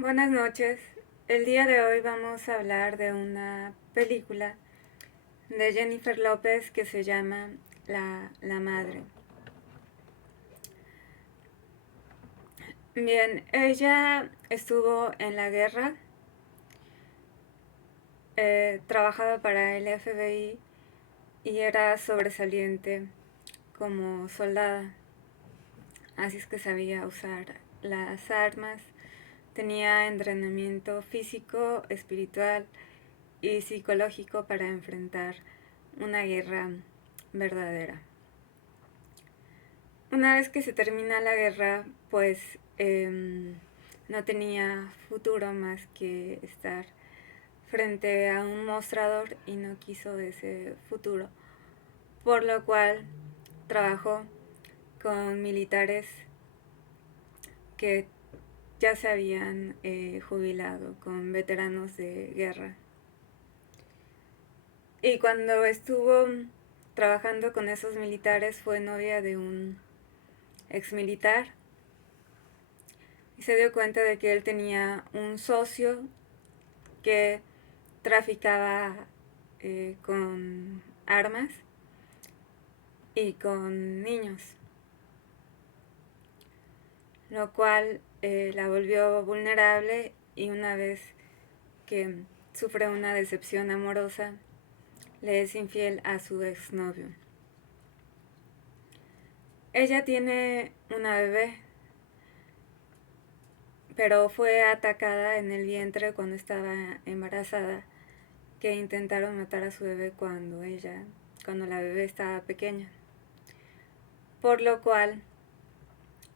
Buenas noches. El día de hoy vamos a hablar de una película de Jennifer López que se llama La Madre. Bien, ella estuvo en la guerra, trabajaba para el FBI y era sobresaliente como soldada. Así es que sabía usar las armas, tenía entrenamiento físico, espiritual y psicológico para enfrentar una guerra verdadera. Una vez que se termina la guerra, pues no tenía futuro más que estar frente a un mostrador y no quiso ese futuro, por lo cual trabajó con militares que ya se habían jubilado, con veteranos de guerra. Y cuando estuvo trabajando con esos militares fue novia de un ex militar y se dio cuenta de que él tenía un socio que traficaba con armas y con niños, lo cual la volvió vulnerable y una vez que sufre una decepción amorosa le es infiel a su exnovio. Ella tiene una bebé, pero fue atacada en el vientre cuando estaba embarazada, que intentaron matar a su bebé cuando la bebé estaba pequeña. Por lo cual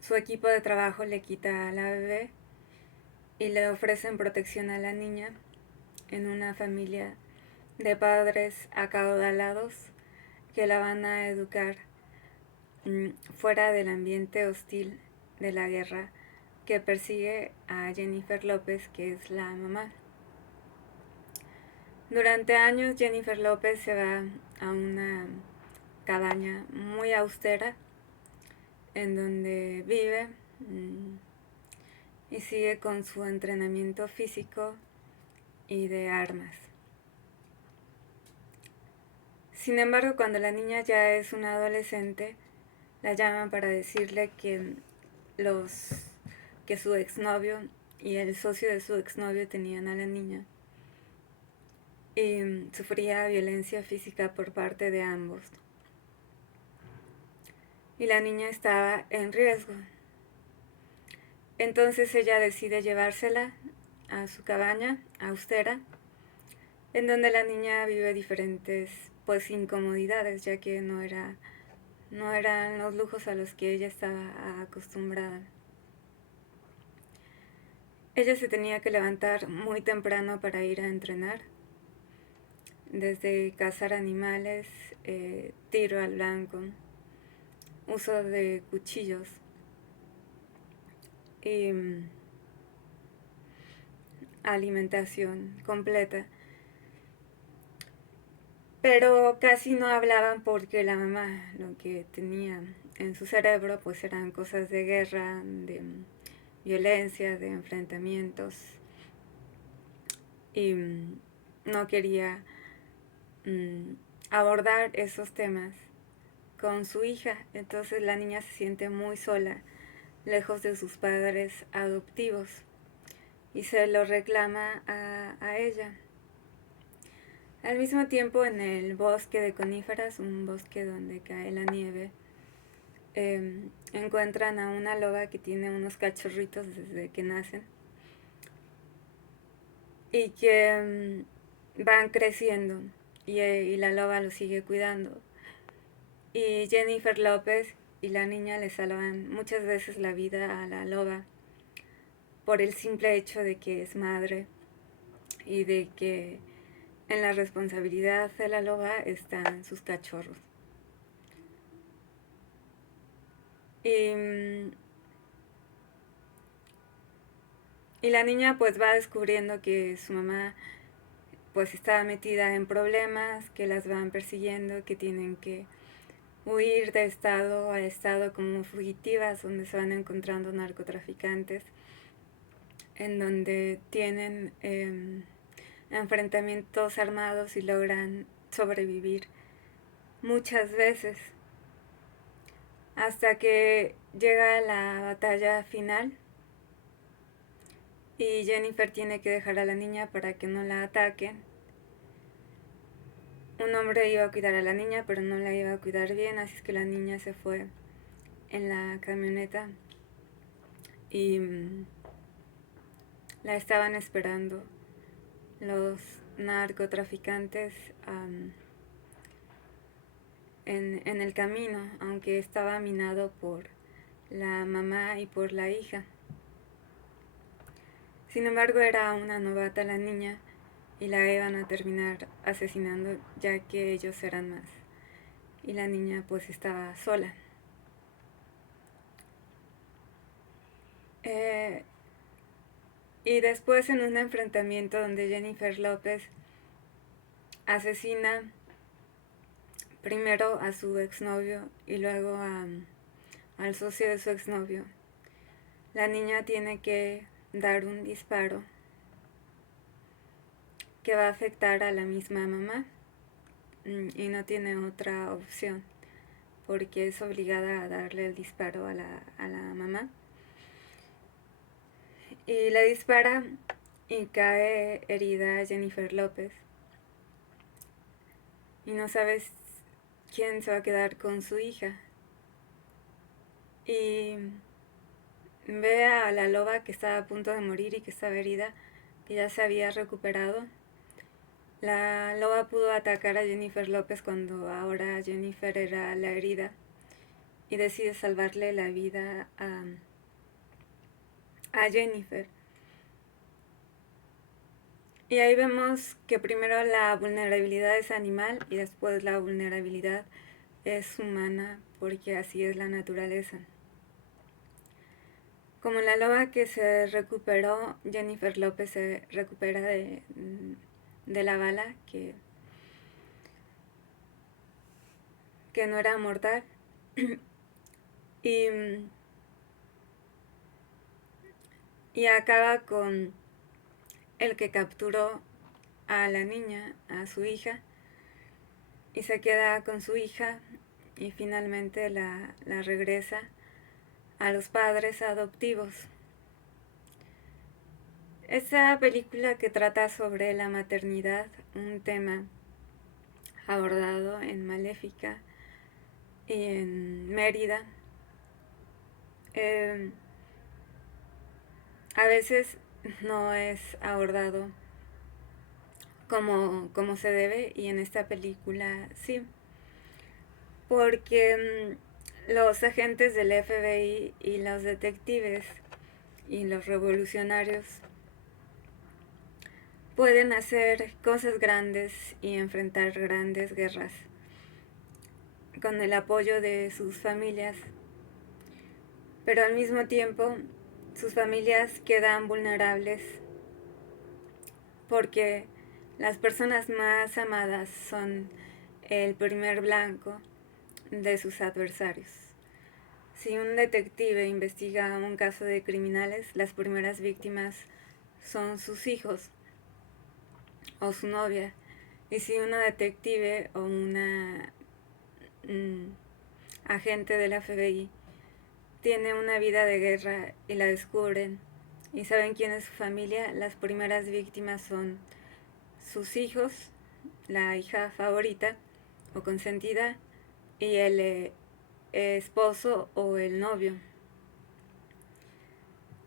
su equipo de trabajo le quita a la bebé y le ofrecen protección a la niña en una familia de padres acaudalados que la van a educar fuera del ambiente hostil de la guerra que persigue a Jennifer López, que es la mamá. Durante años Jennifer López se va a una cabaña muy austera en donde vive y sigue con su entrenamiento físico y de armas. Sin embargo, cuando la niña ya es una adolescente, la llaman para decirle que su exnovio y el socio de su exnovio tenían a la niña y sufría violencia física por parte de ambos. Y la niña estaba en riesgo. Entonces ella decide llevársela a su cabaña austera, en donde la niña vive diferentes incomodidades, ya que no eran los lujos a los que ella estaba acostumbrada. Ella se tenía que levantar muy temprano para ir a entrenar, desde cazar animales, tiro al blanco, uso de cuchillos y alimentación completa. Pero casi no hablaban porque la mamá lo que tenía en su cerebro pues eran cosas de guerra, de violencia, de enfrentamientos y no quería abordar esos temas con su hija. Entonces la niña se siente muy sola, lejos de sus padres adoptivos y se lo reclama a ella. Al mismo tiempo, en el bosque de coníferas, un bosque donde cae la nieve, encuentran a una loba que tiene unos cachorritos desde que nacen y que van creciendo y la loba los sigue cuidando. Y Jennifer López y la niña le salvan muchas veces la vida a la loba por el simple hecho de que es madre y de que en la responsabilidad de la loba están sus cachorros. Y la niña pues va descubriendo que su mamá pues está metida en problemas, que las van persiguiendo, que tienen que huir de estado a estado como fugitivas, donde se van encontrando narcotraficantes en donde tienen enfrentamientos armados y logran sobrevivir muchas veces hasta que llega la batalla final y Jennifer tiene que dejar a la niña para que no la ataquen. Un hombre iba a cuidar a la niña, pero no la iba a cuidar bien, así es que la niña se fue en la camioneta y la estaban esperando los narcotraficantes en el camino, aunque estaba minado por la mamá y por la hija. Sin embargo, era una novata la niña y la iban a terminar asesinando, ya que ellos eran más. Y la niña pues estaba sola. Y después, en un enfrentamiento donde Jennifer López asesina primero a su exnovio y luego al socio de su exnovio, la niña tiene que dar un disparo que va a afectar a la misma mamá y no tiene otra opción porque es obligada a darle el disparo a la mamá. Y le dispara y cae herida Jennifer López. Y no sabes quién se va a quedar con su hija. Y ve a la loba que estaba a punto de morir y que estaba herida, que ya se había recuperado. La loba pudo atacar a Jennifer López cuando ahora Jennifer era la herida y decide salvarle la vida a Jennifer. Y ahí vemos que primero la vulnerabilidad es animal y después la vulnerabilidad es humana, porque así es la naturaleza. Como la loba que se recuperó, Jennifer López se recupera de la bala que no era mortal. y acaba con el que capturó a la niña, a su hija, y se queda con su hija y finalmente la regresa a los padres adoptivos. Esta película que trata sobre la maternidad, un tema abordado en Maléfica y en Mérida, a veces no es abordado como se debe, y en esta película sí, porque los agentes del FBI y los detectives y los revolucionarios pueden hacer cosas grandes y enfrentar grandes guerras con el apoyo de sus familias, pero al mismo tiempo sus familias quedan vulnerables porque las personas más amadas son el primer blanco de sus adversarios. Si un detective investiga un caso de criminales, las primeras víctimas son sus hijos o su novia. Y si una detective o una agente de la FBI tiene una vida de guerra y la descubren y saben quién es su familia, las primeras víctimas son sus hijos, la hija favorita o consentida y el esposo o el novio.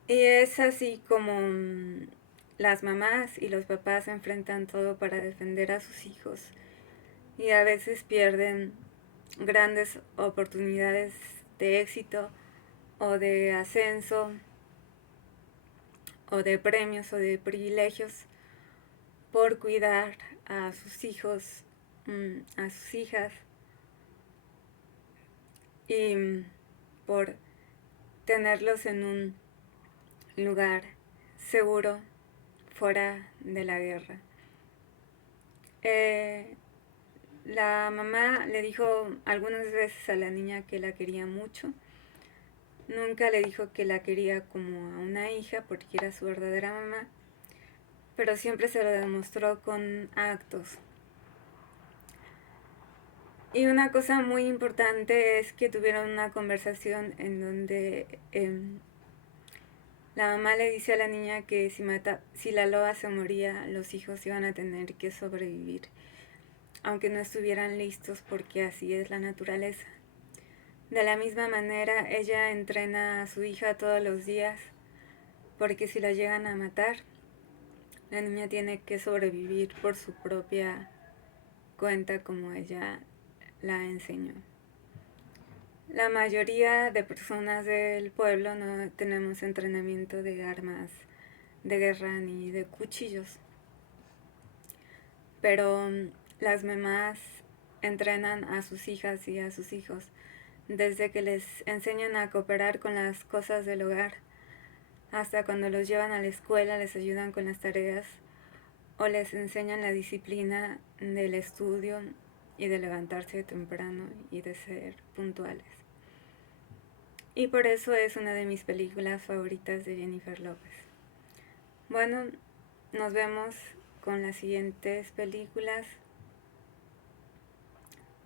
Y es así como las mamás y los papás enfrentan todo para defender a sus hijos y a veces pierden grandes oportunidades de éxito o de ascenso o de premios o de privilegios por cuidar a sus hijos, a sus hijas y por tenerlos en un lugar seguro fuera de la guerra. La mamá le dijo algunas veces a la niña que la quería mucho, Nunca le dijo que la quería como a una hija porque era su verdadera mamá, pero siempre se lo demostró con actos. Y una cosa muy importante es que tuvieron una conversación en donde la mamá le dice a la niña que si la loba se moría, los hijos iban a tener que sobrevivir, aunque no estuvieran listos porque así es la naturaleza. De la misma manera, ella entrena a su hija todos los días porque si la llegan a matar, la niña tiene que sobrevivir por su propia cuenta como ella la enseñó. La mayoría de personas del pueblo no tenemos entrenamiento de armas de guerra ni de cuchillos, pero las mamás entrenan a sus hijas y a sus hijos desde que les enseñan a cooperar con las cosas del hogar hasta cuando los llevan a la escuela, les ayudan con las tareas o les enseñan la disciplina del estudio y de levantarse temprano y de ser puntuales. Y por eso es una de mis películas favoritas de Jennifer López. Bueno, nos vemos con las siguientes películas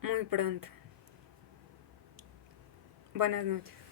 muy pronto. Buenas noches.